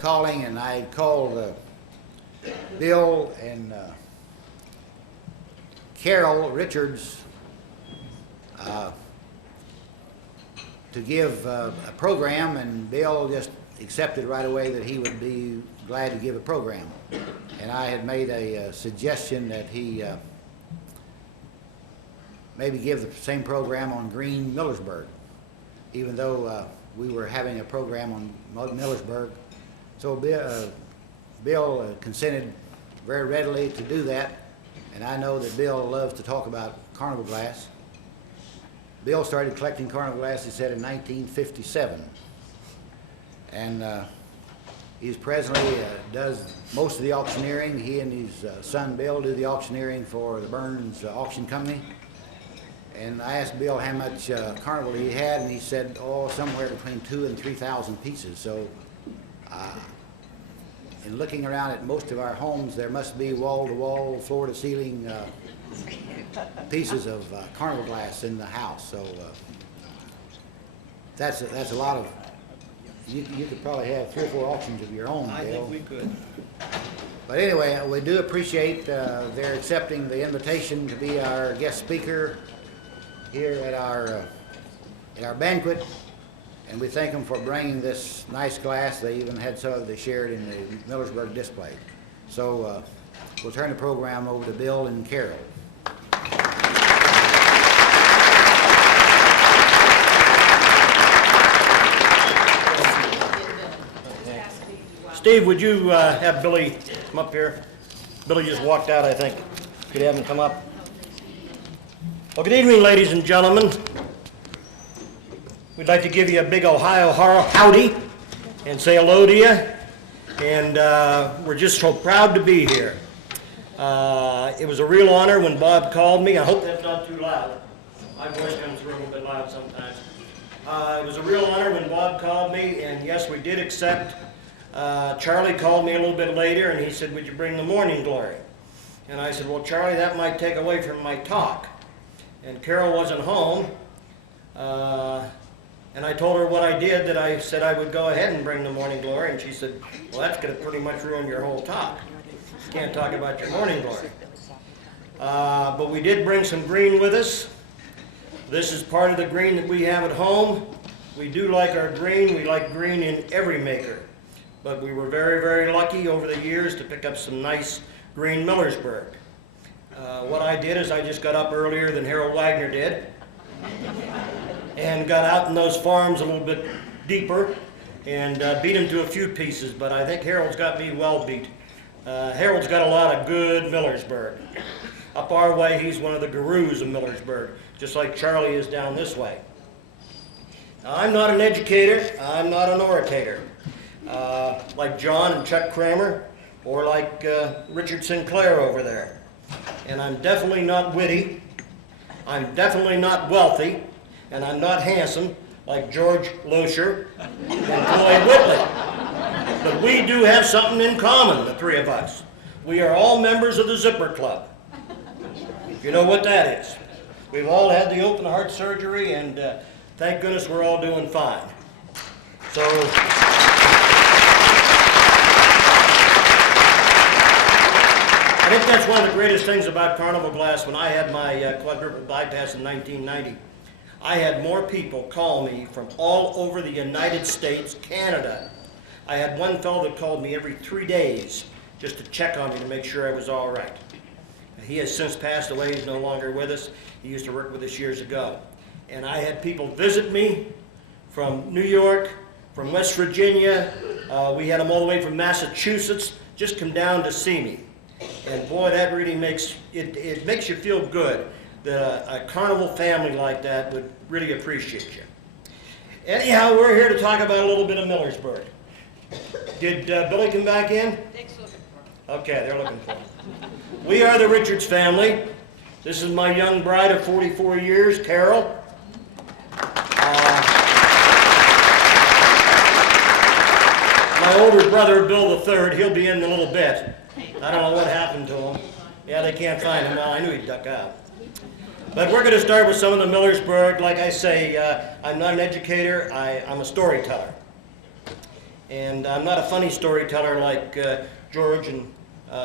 calling, and I called Bill and Carol Richards to give a program, and Bill just accepted right away that he would be glad to give a program. And I had made a suggestion that he maybe give the same program on green Millersburg, even though we were having a program on Millersburg. So Bill consented very readily to do that, and I know that Bill loves to talk about Carnival glass. Bill started collecting Carnival glass, he said, in 1957, and he's presently does most of the auctioneering. He and his son Bill do the auctioneering for the Burns Auction Company. And I asked Bill how much Carnival he had, and he said, oh, somewhere between 2,000 and 3,000 pieces. So in looking around at most of our homes, there must be wall-to-wall, floor-to-ceiling pieces of Carnival glass in the house. So that's a lot of, you could probably have 3 or 4 auctions of your own, Bill. I think we could. But anyway, we do appreciate their accepting the invitation to be our guest speaker here at our banquet, and we thank them for bringing this nice glass. They even had some of it they shared in the Millersburg display. So we'll turn the program over to Bill and Carol. Steve, would you have Billy come up here? Billy just walked out, I think. Could you have him come up? Well, good evening, ladies and gentlemen. We'd like to give you a big Ohio howdy and say hello to you. And we're just so proud to be here. It was a real honor when Bob called me. I hope that's not too loud. My voice comes through a little bit loud sometimes. It was a real honor when Bob called me, and yes, we did accept. Charlie called me a little bit later, and he said, would you bring the morning glory? And I said, well, Charlie, that might take away from my talk. And Carol wasn't home, and I told her what I did, that I said I would go ahead and bring the morning glory, and she said, well, that's going to pretty much ruin your whole talk. You can't talk about your morning glory. But we did bring some green with us. This is part of the green that we have at home. We do like our green. We like green in every maker. But we were very, very lucky over the years to pick up some nice green Millersburg. What I did is I just got up earlier than Harold Wagner did and got out in those farms a little bit deeper and beat him to a few pieces, but I think Harold's got me well beat. Harold's got a lot of good Millersburg. Up our way, he's one of the gurus of Millersburg, just like Charlie is down this way. Now, I'm not an educator, I'm not an orator, like John and Chuck Kramer, or like Richard Sinclair over there. And I'm definitely not witty, I'm definitely not wealthy, and I'm not handsome like George Loescher and Floyd Whitley. But we do have something in common, the 3 of us. We are all members of the Zipper Club. You know what that is. We've all had the open heart surgery, and thank goodness we're all doing fine. So, I think that's one of the greatest things about Carnival glass. When I had my quadruple bypass in 1990, I had more people call me from all over the United States, Canada. I had one fellow that called me every 3 days just to check on me to make sure I was all right. He has since passed away. He's no longer with us. He used to work with us years ago. And I had people visit me from New York, from West Virginia. We had them all the way from Massachusetts just come down to see me. And boy, that really makes, it makes you feel good that a Carnival family like that would really appreciate you. Anyhow, we're here to talk about a little bit of Millersburg. Did Billy come back in? Okay, they're looking for him. We are the Richards family. This is my young bride of 44 years, Carol. My older brother, Bill III, he'll be in a little bit. I don't know what happened to him. Yeah, they can't find him. Well, I knew he'd duck out. But we're going to start with some of the Millersburg. Like I say, I'm not an educator. I'm a storyteller. And I'm not a funny storyteller like George and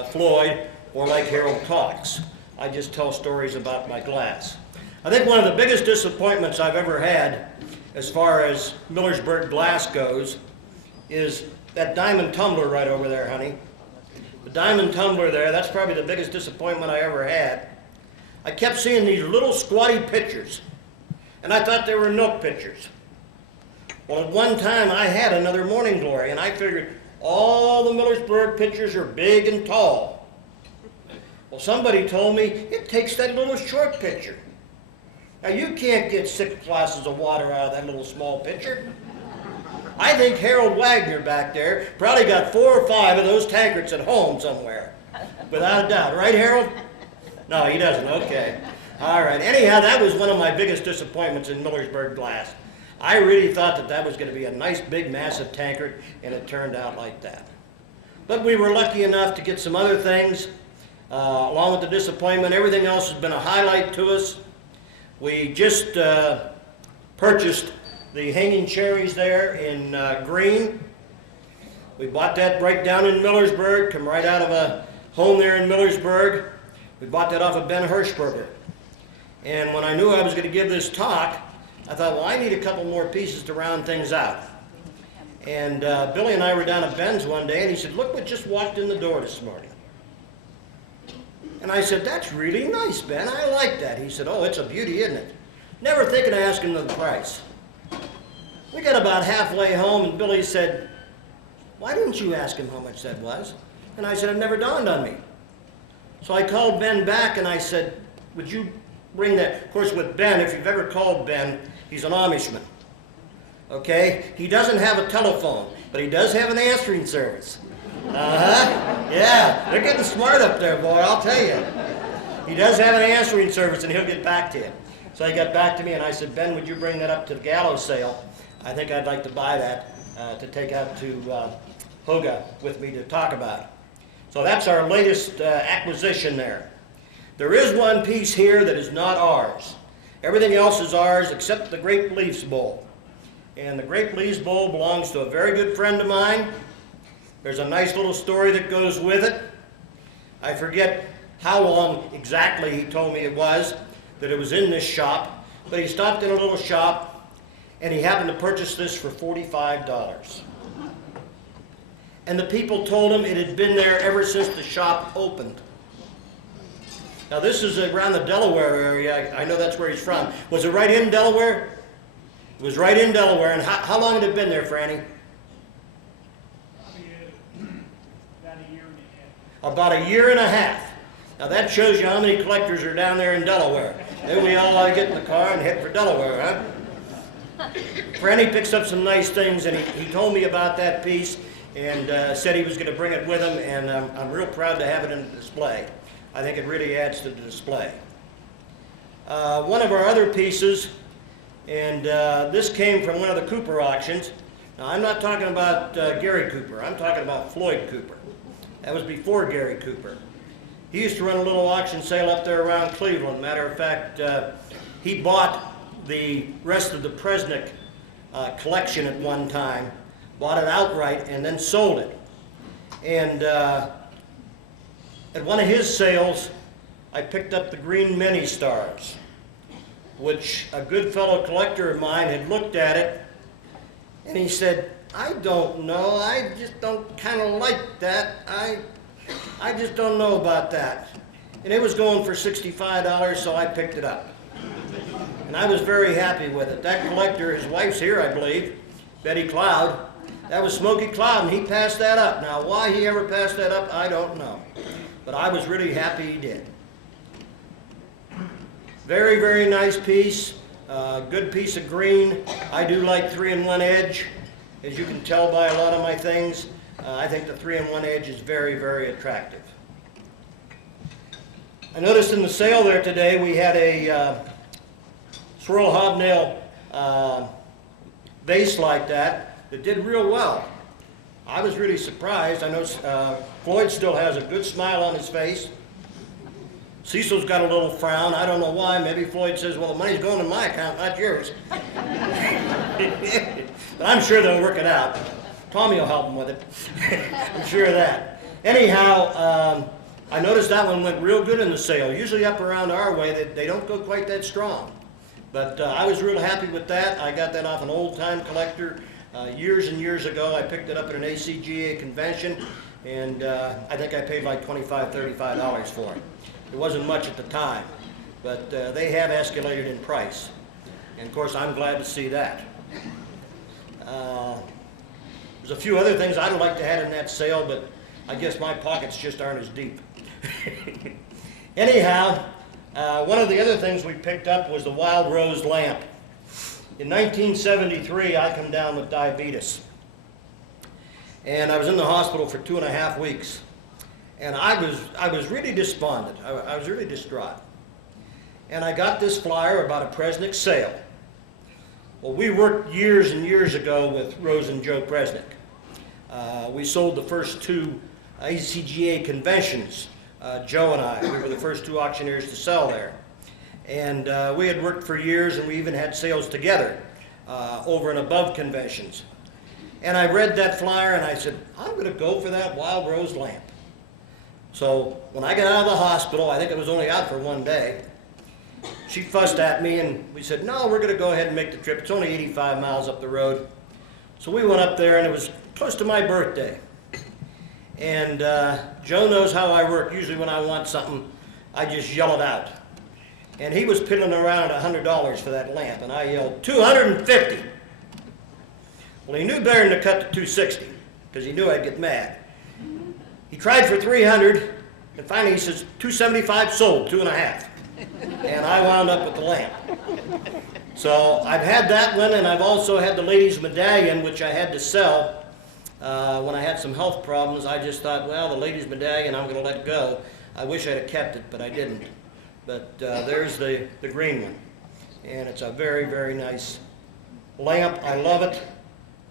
Floyd or like Harold Cox. I just tell stories about my glass. I think one of the biggest disappointments I've ever had as far as Millersburg glass goes is that diamond tumbler right over there, honey. The diamond tumbler there, that's probably the biggest disappointment I ever had. I kept seeing these little squatty pitchers, and I thought they were milk pitchers. Well, at one time I had another Morning Glory, and I figured all the Millersburg pitchers are big and tall. Well, somebody told me it takes that little short pitcher. Now, you can't get 6 glasses of water out of that little small pitcher. I think Harold Wagner back there probably got 4 or 5 of those tankards at home somewhere, without a doubt. Right, Harold? No, he doesn't. Okay. All right. Anyhow, that was one of my biggest disappointments in Millersburg glass. I really thought that that was going to be a nice, big, massive tankard, and it turned out like that. But we were lucky enough to get some other things, along with the disappointment. Everything else has been a highlight to us. We just purchased the hanging cherries there in green. We bought that right down in Millersburg, come right out of a home there in Millersburg. We bought that off of Ben Hirschberger. And when I knew I was going to give this talk, I thought, well, I need a couple more pieces to round things out. And Billy and I were down at Ben's one day, and he said, look what just walked in the door this morning. And I said, that's really nice, Ben. I like that. He said, oh, it's a beauty, isn't it? Never thinking of asking the price. We got about halfway home, and Billy said, why didn't you ask him how much that was? And I said, it never dawned on me. So I called Ben back, and I said, would you bring that? Of course, with Ben, if you've ever called Ben, he's an Amishman. Okay? He doesn't have a telephone, but he does have an answering service. Yeah, they're getting smart up there, boy, I'll tell you. He does have an answering service, and he'll get back to you. So he got back to me, and I said, Ben, would you bring that up to the gallows sale? I think I'd like to buy that to take out to Hoga with me to talk about. So that's our latest acquisition there. There is one piece here that is not ours. Everything else is ours except the Grape Leaves Bowl. And the Grape Leaves Bowl belongs to a very good friend of mine. There's a nice little story that goes with it. I forget how long exactly he told me it was that it was in this shop, but he stopped in a little shop and he happened to purchase this for $45. And the people told him it had been there ever since the shop opened. Now this is around the Delaware area. I know that's where he's from. Was it right in Delaware? It was right in Delaware. And how long had it been there, Franny? About a year and a half. Now that shows you how many collectors are down there in Delaware. Then we all get in the car and head for Delaware, huh? Franny picks up some nice things, and he told me about that piece and said he was going to bring it with him, and I'm real proud to have it in the display. I think it really adds to the display. One of our other pieces, and this came from one of the Cooper auctions. Now I'm not talking about Gary Cooper, I'm talking about Floyd Cooper. That was before Gary Cooper. He used to run a little auction sale up there around Cleveland. Matter of fact, he bought the rest of the Presnick collection at one time, bought it outright, and then sold it. And at one of his sales, I picked up the green mini stars, which a good fellow collector of mine had looked at it, and he said, I don't know, I just don't kind of like that. I just don't know about that. And it was going for $65, so I picked it up. And I was very happy with it. That collector, his wife's here, I believe, Betty Cloud. That was Smoky Cloud, and he passed that up. Now, why he ever passed that up, I don't know. But I was really happy he did. Very, very nice piece. Good piece of green. I do like 3-in-1 edge. As you can tell by a lot of my things, I think the 3-in-1 edge is very, very attractive. I noticed in the sale there today we had a swirl hobnail vase like that did real well. I was really surprised. I know Floyd still has a good smile on his face. Cecil's got a little frown. I don't know why. Maybe Floyd says, well, the money's going in my account, not yours. But I'm sure they'll work it out. Tommy will help him with it. I'm sure of that. Anyhow, I noticed that one went real good in the sale. Usually up around our way, they don't go quite that strong. But I was real happy with that. I got that off an old-time collector years and years ago. I picked it up at an ACGA convention, and I think I paid like $25, $35 for it. It wasn't much at the time, but they have escalated in price. And of course, I'm glad to see that. There's a few other things I'd like to have in that sale, but I guess my pockets just aren't as deep. Anyhow, one of the other things we picked up was the Wild Rose lamp. In 1973, I come down with diabetes. And I was in the hospital for 2.5 weeks. And I was really despondent. I was really distraught. And I got this flyer about a Presnick sale. Well, we worked years and years ago with Rose and Joe Presnick. We sold the first 2 ACGA conventions. Joe and I, we were the first 2 auctioneers to sell there. And we had worked for years, and we even had sales together over and above conventions. And I read that flyer, and I said, I'm going to go for that Wild Rose lamp. So when I got out of the hospital, I think I was only out for 1 day, she fussed at me, and we said, no, we're going to go ahead and make the trip. It's only 85 miles up the road. So we went up there, and it was close to my birthday. And Joe knows how I work. Usually when I want something, I just yell it out. And he was piddling around at $100 for that lamp, and I yelled, $250. Well, he knew better than to cut to $260, because he knew I'd get mad. He tried for $300, and finally he says, $275 sold, 2.5. And I wound up with the lamp. So I've had that one, and I've also had the ladies' medallion, which I had to sell. When I had some health problems, I just thought, well, the ladies' medallion, I'm going to let go. I wish I'd have kept it, but I didn't. But there's the green one. And it's a very, very nice lamp. I love it.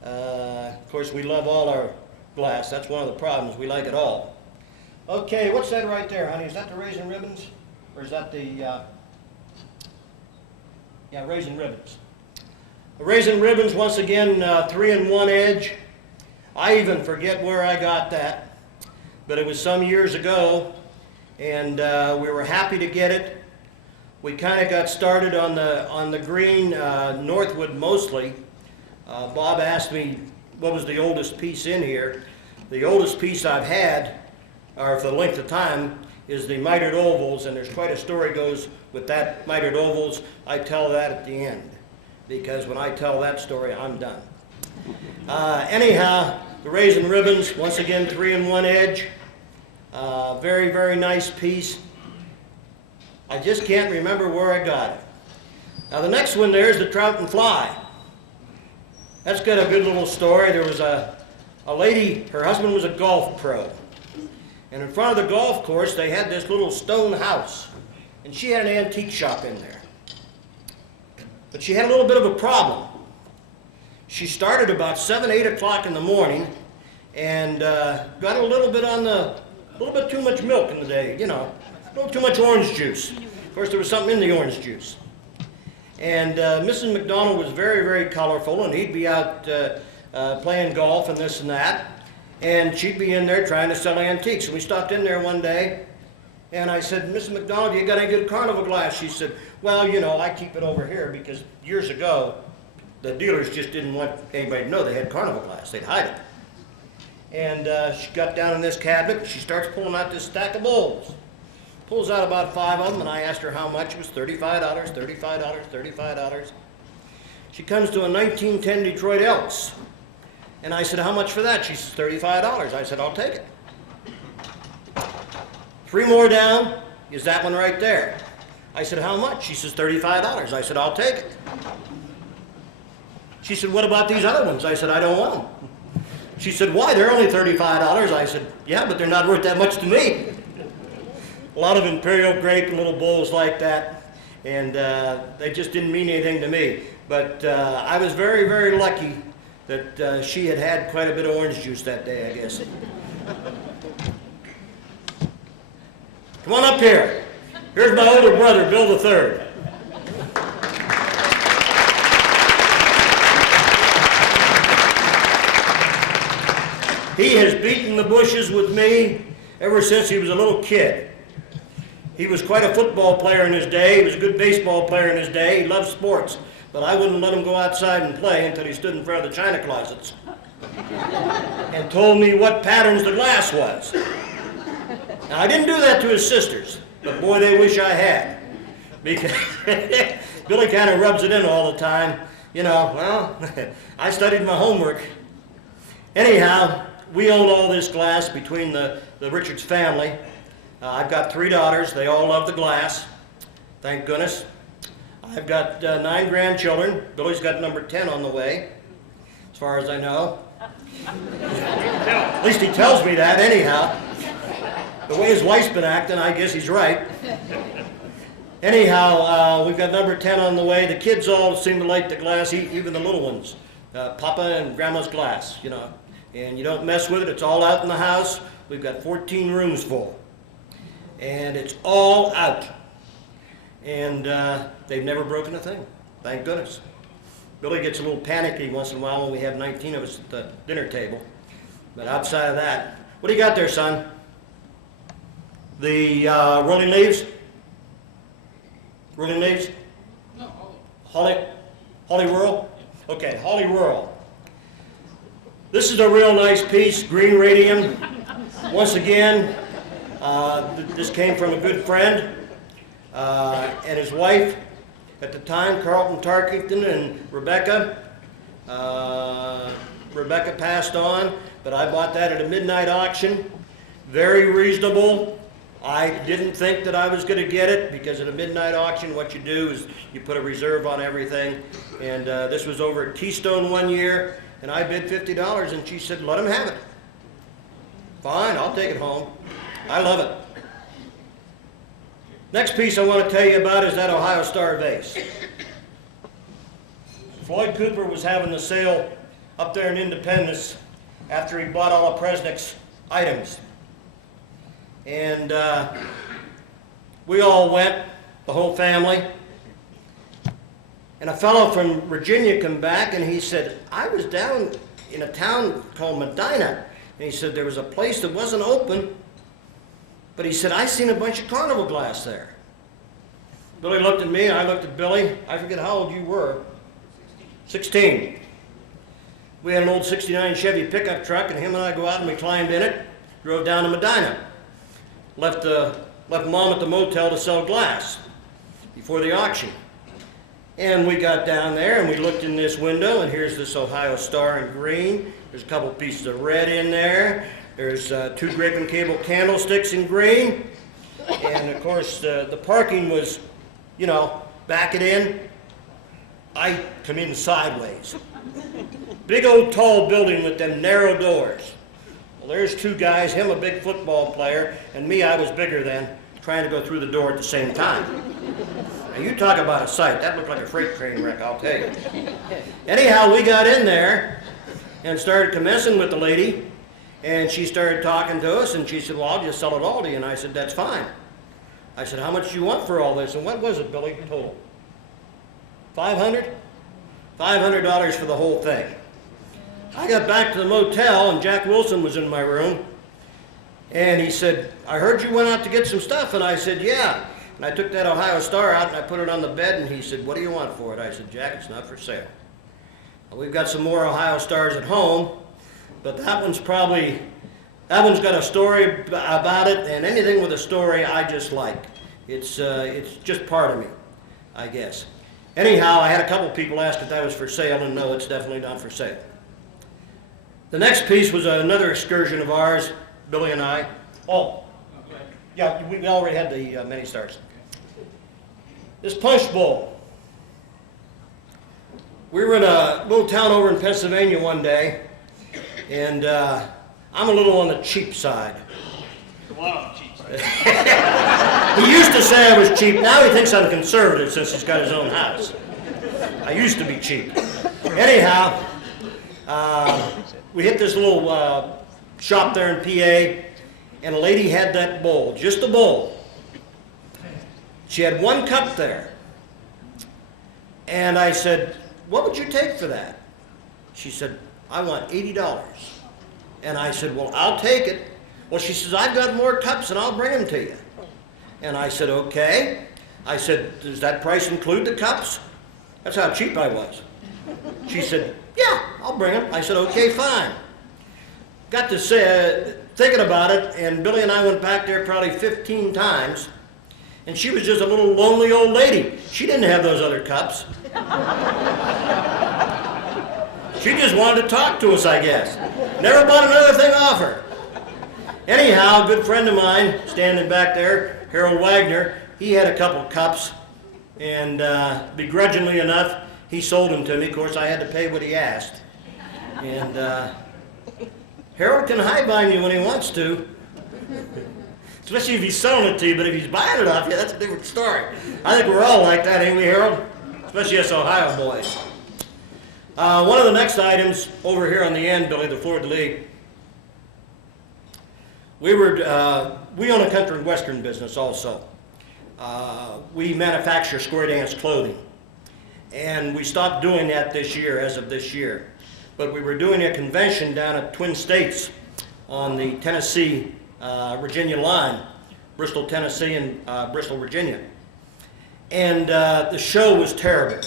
Of course, we love all our glass. That's one of the problems. We like it all. Okay, what's that right there, honey? Is that the Raisin Ribbons? Or is that the, yeah, Raisin Ribbons. The Raisin Ribbons, once again, 3-in-1 edge. I even forget where I got that, but it was some years ago, and we were happy to get it. We kind of got started on the green, Northwood mostly. Bob asked me what was the oldest piece in here. The oldest piece I've had, or for the length of time, is the mitered ovals, and there's quite a story goes with that mitered ovals. I tell that at the end, because when I tell that story, I'm done. Anyhow, the Raisin Ribbons, once again, 3-in-1 edge. Very, very nice piece. I just can't remember where I got it. Now the next one there is the Trout and Fly. That's got a good little story. There was a lady, her husband was a golf pro. And in front of the golf course, they had this little stone house. And she had an antique shop in there. But she had a little bit of a problem. She started about 7, 8 o'clock in the morning and got a little bit too much milk in the day, you know, a little too much orange juice. Of course, there was something in the orange juice. And Mrs. McDonald was very, very colorful, and he'd be out playing golf and this and that. And she'd be in there trying to sell antiques. And we stopped in there one day, and I said, Mrs. McDonald, you got any good Carnival glass? She said, well, you know, I keep it over here because years ago, the dealers just didn't want anybody to know they had Carnival glass. They'd hide it. And she got down in this cabinet, and she starts pulling out this stack of bowls. Pulls out about 5 of them, and I asked her how much. It was $35, $35, $35. She comes to a 1910 Detroit Elks. And I said, how much for that? She says, $35. I said, I'll take it. 3 more down is that one right there. I said, how much? She says, $35. I said, I'll take it. She said, what about these other ones? I said, I don't want them. She said, why? They're only $35. I said, yeah, but they're not worth that much to me. A lot of imperial grape and little bowls like that, and they just didn't mean anything to me. But I was very, very lucky that she had had quite a bit of orange juice that day, I guess. Come on up here. Here's my older brother, Bill III. He has beaten the bushes with me ever since he was a little kid. He was quite a football player in his day. He was a good baseball player in his day. He loved sports. But I wouldn't let him go outside and play until he stood in front of the china closets and told me what patterns the glass was. Now, I didn't do that to his sisters, but boy, they wish I had. Because Billy kind of rubs it in all the time. You know, well, I studied my homework. Anyhow, we owned all this glass between the Richards family. I've got 3 daughters. They all love the glass. Thank goodness. I've got 9 grandchildren. Billy's got number 10 on the way, as far as I know. At least he tells me that anyhow. The way his wife's been acting, I guess he's right. Anyhow, we've got number 10 on the way. The kids all seem to like the glass, even the little ones. Papa and Grandma's glass, you know. And you don't mess with it. It's all out in the house. We've got 14 rooms full. And it's all out. And they've never broken a thing, thank goodness. Billy gets a little panicky once in a while when we have 19 of us at the dinner table. But outside of that, what do you got there, son? The rolling leaves? Rolling leaves? No, Holly Whirl? Okay, Holly Whirl. This is a real nice piece, green radium. Once again, this came from a good friend and his wife at the time, Carlton Tarkington and Rebecca. Rebecca passed on, but I bought that at a midnight auction. Very reasonable. I didn't think that I was going to get it because at a midnight auction what you do is you put a reserve on everything. And this was over at Keystone one year, and I bid $50 and she said, let him have it. Fine, I'll take it home. I love it. Next piece I want to tell you about is that Ohio Star vase. Floyd Cooper was having the sale up there in Independence after he bought all of Presnick's items. And we all went, the whole family. And a fellow from Virginia came back and he said, I was down in a town called Medina. And he said there was a place that wasn't open, but he said, I seen a bunch of Carnival glass there. Billy looked at me, I looked at Billy. I forget how old you were. 16. We had an old 69 Chevy pickup truck, and him and I go out and we climbed in it, drove down to Medina. Left Mom at the motel to sell glass before the auction. And we got down there and we looked in this window, and here's this Ohio Star in green. There's a couple pieces of red in there. There's 2 grape and cable candlesticks in green. And of course, the parking was, you know, back it in. I come in sideways. Big old tall building with them narrow doors. Well, there's 2 guys, him a big football player, and me, I was bigger than, trying to go through the door at the same time. Now you talk about a sight, that looked like a freight train wreck, I'll tell you. Anyhow, we got in there and started commencing with the lady, and she started talking to us, and she said, well, I'll just sell it all to you, and I said, that's fine. I said, how much do you want for all this? And what was it, Billy, total? $500? $500 for the whole thing. I got back to the motel, and Jack Wilson was in my room, and he said, I heard you went out to get some stuff, and I said, yeah. And I took that Ohio Star out, and I put it on the bed, and he said, what do you want for it? I said, Jack, it's not for sale. Well, we've got some more Ohio Stars at home, but that one's got a story about it, and anything with a story I just like. It's just part of me, I guess. Anyhow, I had a couple people ask if that was for sale, and no, it's definitely not for sale. The next piece was another excursion of ours, Billy and I. Oh, yeah, we already had the mini stars. This punch bowl. We were in a little town over in Pennsylvania one day, and I'm a little on the cheap side. He used to say I was cheap. Now he thinks I'm conservative since he's got his own house. I used to be cheap. Anyhow, we hit this little shop there in PA, and a lady had that bowl, just a bowl. She had 1 cup there. And I said, what would you take for that? She said, I want $80. And I said, well, I'll take it. Well, she says, I've got more cups and I'll bring them to you. And I said, okay. I said, does that price include the cups? That's how cheap I was. She said, yeah, I'll bring them. I said, okay, fine. Got to say, thinking about it, and Billy and I went back there probably 15 times, and she was just a little lonely old lady. She didn't have those other cups. She just wanted to talk to us, I guess. Never bought another thing off her. Anyhow, a good friend of mine, standing back there, Harold Wagner, he had a couple cups, and begrudgingly enough, he sold them to me. Of course, I had to pay what he asked. And Harold can high bind you when he wants to, especially if he's selling it to you, but if he's buying it off you, that's a different story. I think we're all like that, ain't we, Harold? Especially us Ohio boys. One of the next items over here on the end, Billy, the fleur-de-lis, we own a country and western business also. We manufacture square dance clothing. And we stopped doing that this year, as of this year. But we were doing a convention down at Twin States on the Tennessee-Virginia line, Bristol, Tennessee and Bristol, Virginia. And the show was terrible.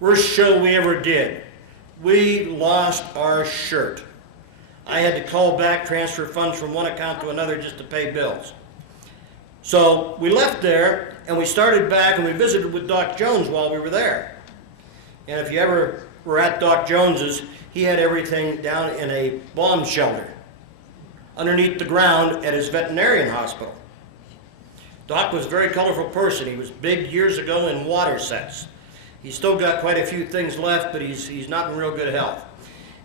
Worst show we ever did. We lost our shirt. I had to call back, transfer funds from one account to another just to pay bills. So we left there and we started back and we visited with Doc Jones while we were there. And if you ever were at Doc Jones's, he had everything down in a bomb shelter underneath the ground at his veterinarian hospital. Doc was a very colorful person. He was big years ago in water sets. He's still got quite a few things left, but he's not in real good health.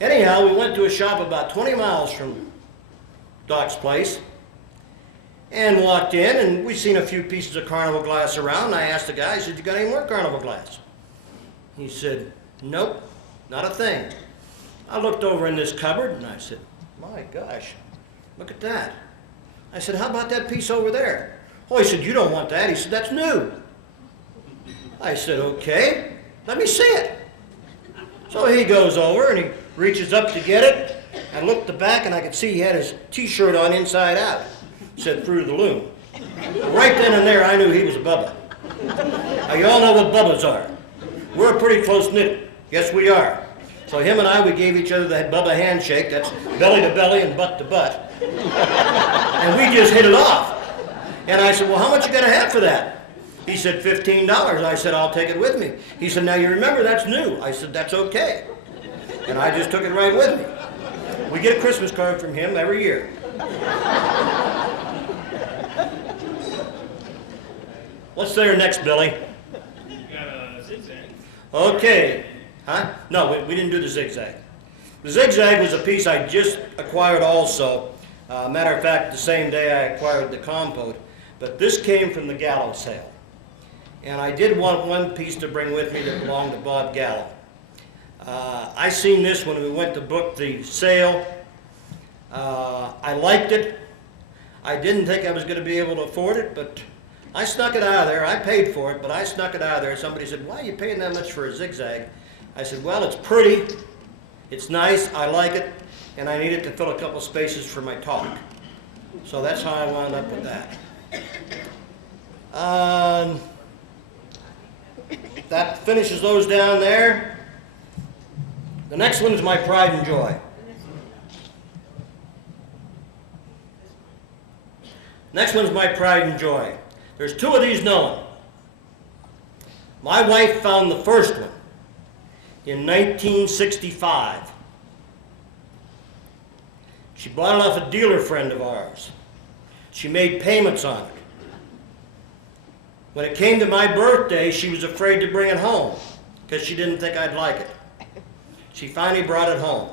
Anyhow, we went to a shop about 20 miles from Doc's place and walked in, and we seen a few pieces of Carnival glass around. I asked the guy, I said, you got any more Carnival glass? He said, nope, not a thing. I looked over in this cupboard and I said, my gosh, look at that. I said, how about that piece over there? Oh, he said, you don't want that. He said, that's new. I said, okay, let me see it. So he goes over and he reaches up to get it. I looked at the back and I could see he had his t-shirt on inside out. It said Fruit of the Loom. Right then and there I knew he was a Bubba. Now you all know what Bubbas are. We're pretty close-knit. Yes, we are. So him and I, we gave each other that Bubba handshake. That's belly to belly and butt to butt. And we just hit it off. And I said, well, how much you gonna have for that? He said, $15. I said, I'll take it with me. He said, now you remember that's new. I said, that's okay. And I just took it right with me. We get a Christmas card from him every year. What's there next, Billy? You got a zigzag. Okay. Huh? No, we didn't do the zigzag. The zigzag was a piece I just acquired also. Matter of fact, the same day I acquired the compote. But this came from the Gallo sale. And I did want one piece to bring with me that belonged to Bob Gallo. I seen this when we went to book the sale. I liked it. I didn't think I was going to be able to afford it, but I snuck it out of there. I paid for it, but I snuck it out of there. Somebody said, why are you paying that much for a zigzag? I said, well, it's pretty, it's nice, I like it, and I need it to fill a couple spaces for my talk. So that's how I wound up with that. That finishes those down there. The next one is my pride and joy. Next one's my pride and joy. There's two of these known. My wife found the first one in 1965. She bought it off a dealer friend of ours. She made payments on it. When it came to my birthday, she was afraid to bring it home because she didn't think I'd like it. She finally brought it home.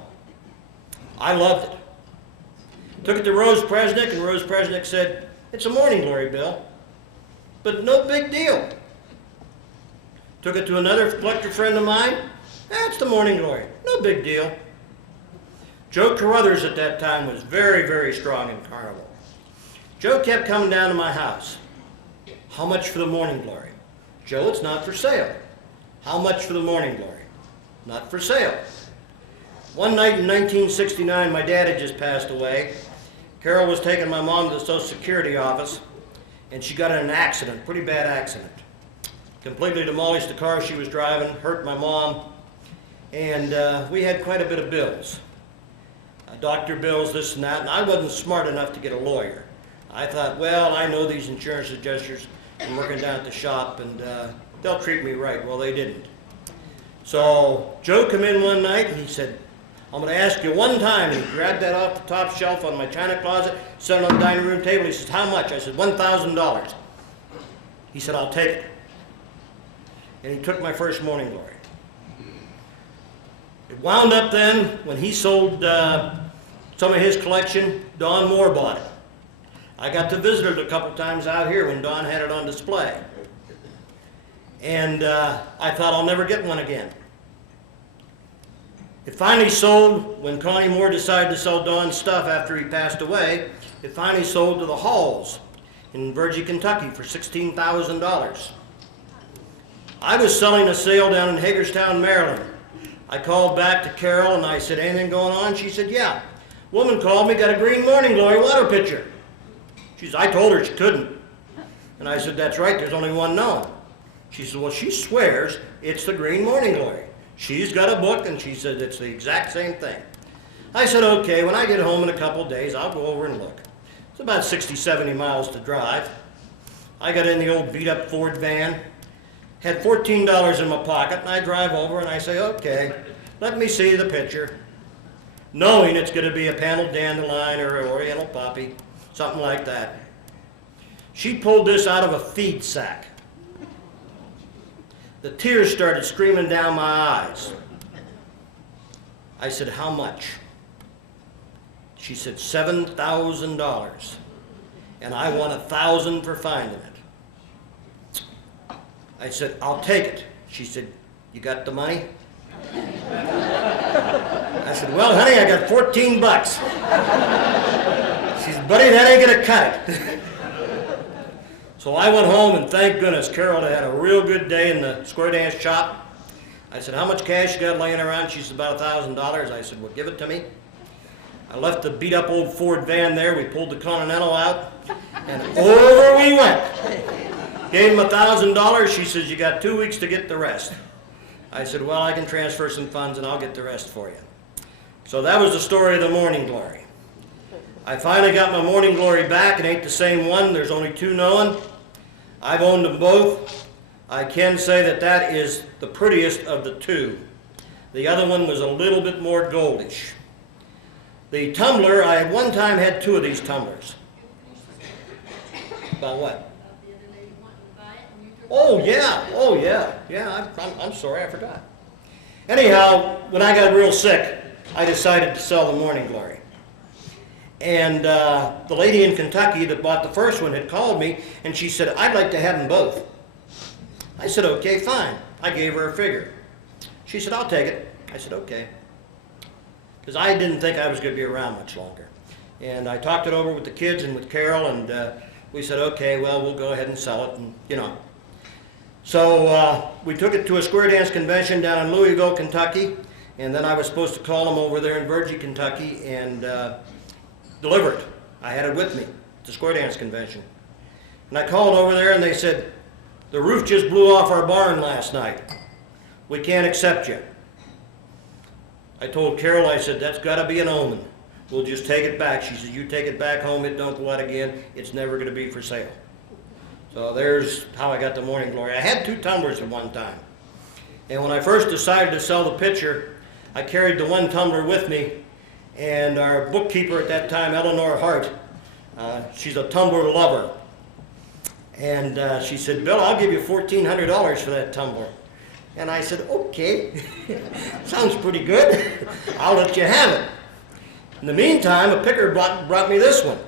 I loved it. Took it to Rose Presnick, and Rose Presnick said, it's a morning glory, Bill, but no big deal. Took it to another collector friend of mine. That's the morning glory, no big deal. Joe Carruthers at that time was very, very strong in Carnival. Joe kept coming down to my house. How much for the morning glory? Joe, it's not for sale. How much for the morning glory? Not for sale. One night in 1969, my dad had just passed away. Carol was taking my mom to the Social Security office, and she got in an accident, pretty bad accident. Completely demolished the car she was driving, hurt my mom, and we had quite a bit of bills. Doctor bills, this and that, and I wasn't smart enough to get a lawyer. I thought, well, I know these insurance adjusters from working down at the shop, and they'll treat me right. Well, they didn't. So Joe came in one night, and he said, I'm going to ask you one time. And he grabbed that off the top shelf on my china closet, set it on the dining room table. He says, how much? I said, $1,000. He said, I'll take it. And he took my first morning glory. It wound up then, when he sold some of his collection, Don Moore bought it. I got to visit it a couple times out here when Don had it on display. And I thought I'll never get one again. It finally sold when Connie Moore decided to sell Don's stuff after he passed away. It finally sold to the Halls in Virgie, Kentucky for $16,000. I was selling a sale down in Hagerstown, Maryland. I called back to Carol and I said, anything going on? She said, yeah. Woman called me, got a green Morning Glory water pitcher. She said, I told her she couldn't. And I said, that's right, there's only one known. She said, well, she swears it's the green Morning Glory. She's got a book and she said it's the exact same thing. I said, okay, when I get home in a couple of days, I'll go over and look. It's about 60, 70 miles to drive. I got in the old beat up Ford van, had $14 in my pocket, and I drive over and I say, okay, let me see the picture. Knowing it's going to be a paneled dandelion or an oriental poppy, something like that. She pulled this out of a feed sack. The tears started streaming down my eyes. I said, how much? She said, $7,000. And I want $1,000 for finding it. I said, I'll take it. She said, you got the money? I said, well, honey, I got 14 bucks. She said, buddy, that ain't gonna cut it. So I went home, and thank goodness Carol had a real good day in the square dance shop. I said, how much cash you got laying around? She said, about $1,000. I said, well, give it to me. I left the beat up old Ford van there. We pulled the Continental out, and over we went. Gave him $1,000. She says, you got 2 weeks to get the rest. I said, well, I can transfer some funds, and I'll get the rest for you. So that was the story of the Morning Glory. I finally got my Morning Glory back. It ain't the same one. There's only two known. I've owned them both. I can say that that is the prettiest of the two. The other one was a little bit more goldish. The tumbler, I at one time had two of these tumblers. About what? Oh yeah. Yeah, I'm sorry, I forgot. Anyhow, when I got real sick, I decided to sell the Morning Glory. And the lady in Kentucky that bought the first one had called me, and she said, I'd like to have them both. I said, okay, fine. I gave her a figure. She said, I'll take it. I said, okay. Because I didn't think I was going to be around much longer. And I talked it over with the kids and with Carol, and we said, okay, well, we'll go ahead and sell it, and you know. So we took it to a square dance convention down in Louisville, Kentucky, and then I was supposed to call them over there in Virgie, Kentucky, and deliver it. I had it with me at the square dance convention. And I called over there and they said, the roof just blew off our barn last night. We can't accept you. I told Carol, I said, that's got to be an omen. We'll just take it back. She said, you take it back home, it don't go out again, it's never going to be for sale. So there's how I got the Morning Glory. I had two tumblers at one time. And when I first decided to sell the pitcher, I carried the one tumbler with me. And our bookkeeper at that time, Eleanor Hart, she's a tumbler lover. And she said, Bill, I'll give you $1,400 for that tumbler. And I said, okay, sounds pretty good. I'll let you have it. In the meantime, a picker brought me this one.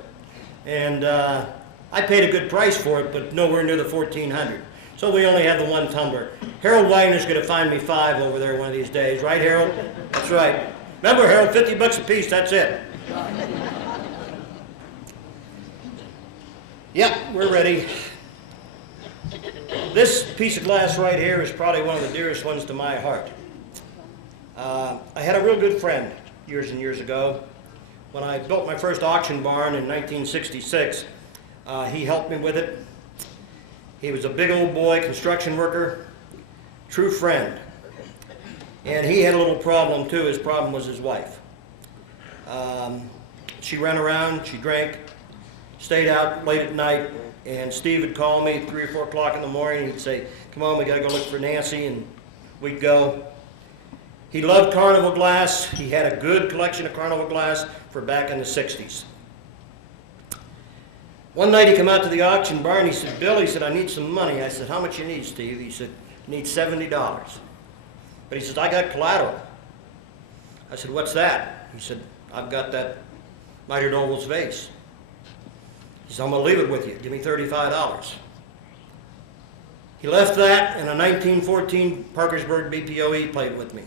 And I paid a good price for it, but nowhere near the $1,400. So we only have the one tumbler. Harold Wagner's going to find me 5 over there one of these days. Right, Harold? That's right. Remember, Harold, 50 bucks a piece, that's it. Yep, we're ready. This piece of glass right here is probably one of the dearest ones to my heart. I had a real good friend years and years ago. When I built my first auction barn in 1966, he helped me with it. He was a big old boy, construction worker, true friend. And he had a little problem too. His problem was his wife. She ran around, she drank, stayed out late at night, and Steve would call me at 3 or 4 o'clock in the morning. He'd say, "Come on, we gotta go look for Nancy," and we'd go. He loved Carnival glass. He had a good collection of Carnival glass for back in the 60s. One night he came out to the auction barn. He said, "Bill," he said, "I need some money." I said, "How much you need, Steve?" He said, "I need $70. But he says, "I got collateral." I said, "What's that?" He said, "I've got that mitered Nobles vase." He said, "I'm going to leave it with you. Give me $35. He left that, and a 1914 Parkersburg BPOE played with me.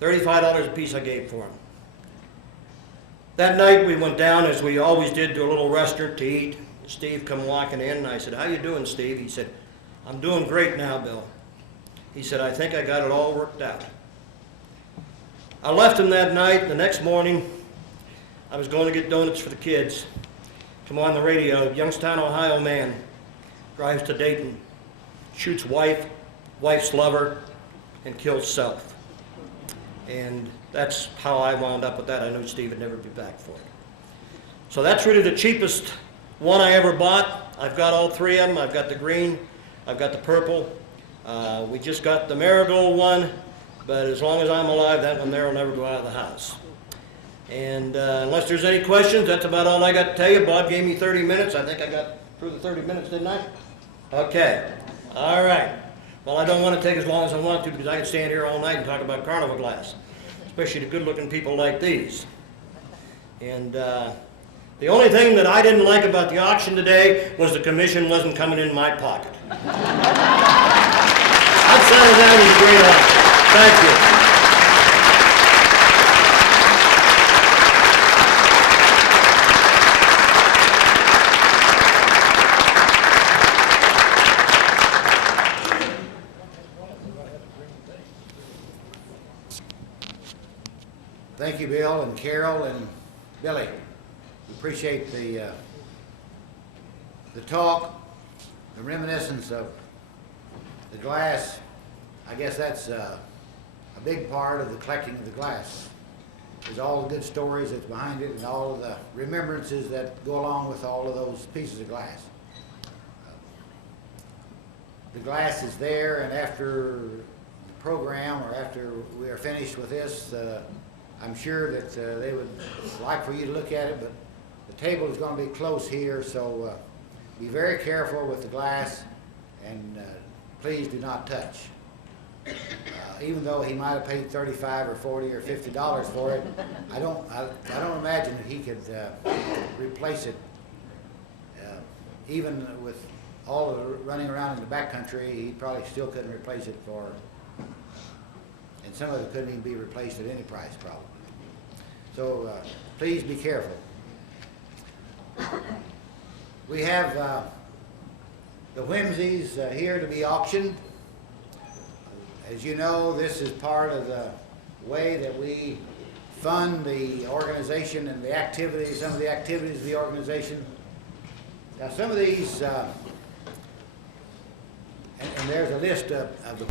$35 a piece I gave for him. That night we went down, as we always did, to a little restaurant to eat. Steve come walking in, and I said, "How you doing, Steve?" He said, "I'm doing great now, Bill." He said, "I think I got it all worked out." I left him that night. The next morning, I was going to get donuts for the kids. Come on the radio, Youngstown, Ohio man drives to Dayton, shoots wife, wife's lover, and kills self. And that's how I wound up with that. I knew Steve would never be back for it. So that's really the cheapest one I ever bought. I've got all 3 of them. I've got the green, I've got the purple. We just got the marigold one, but as long as I'm alive, that one there will never go out of the house. And unless there's any questions, that's about all I got to tell you. Bob gave me 30 minutes. I think I got through the 30 minutes, didn't I? Okay. All right. Well, I don't want to take as long as I want to, because I can stand here all night and talk about Carnival glass, especially to good-looking people like these. And the only thing that I didn't like about the auction today was the commission wasn't coming in my pocket. Outside of that, it was a great auction. Thank you. Thank you, Bill and Carol and Billy. We appreciate the talk, the reminiscence of the glass. I guess that's a big part of the collecting of the glass. There's all the good stories that's behind it and all of the remembrances that go along with all of those pieces of glass. The glass is there, and after the program, or after we are finished with this, I'm sure that they would like for you to look at it, but the table is going to be close here, so be very careful with the glass, and please do not touch. Even though he might have paid $35 or $40 or $50 for it, I don't imagine that he could replace it. Even with all of the running around in the backcountry, he probably still couldn't replace it for. And some of it couldn't even be replaced at any price, probably. So please be careful. We have the whimsies here to be auctioned. As you know, this is part of the way that we fund the organization and the activities, some of the activities of the organization. Now, some of these, and there's a list of the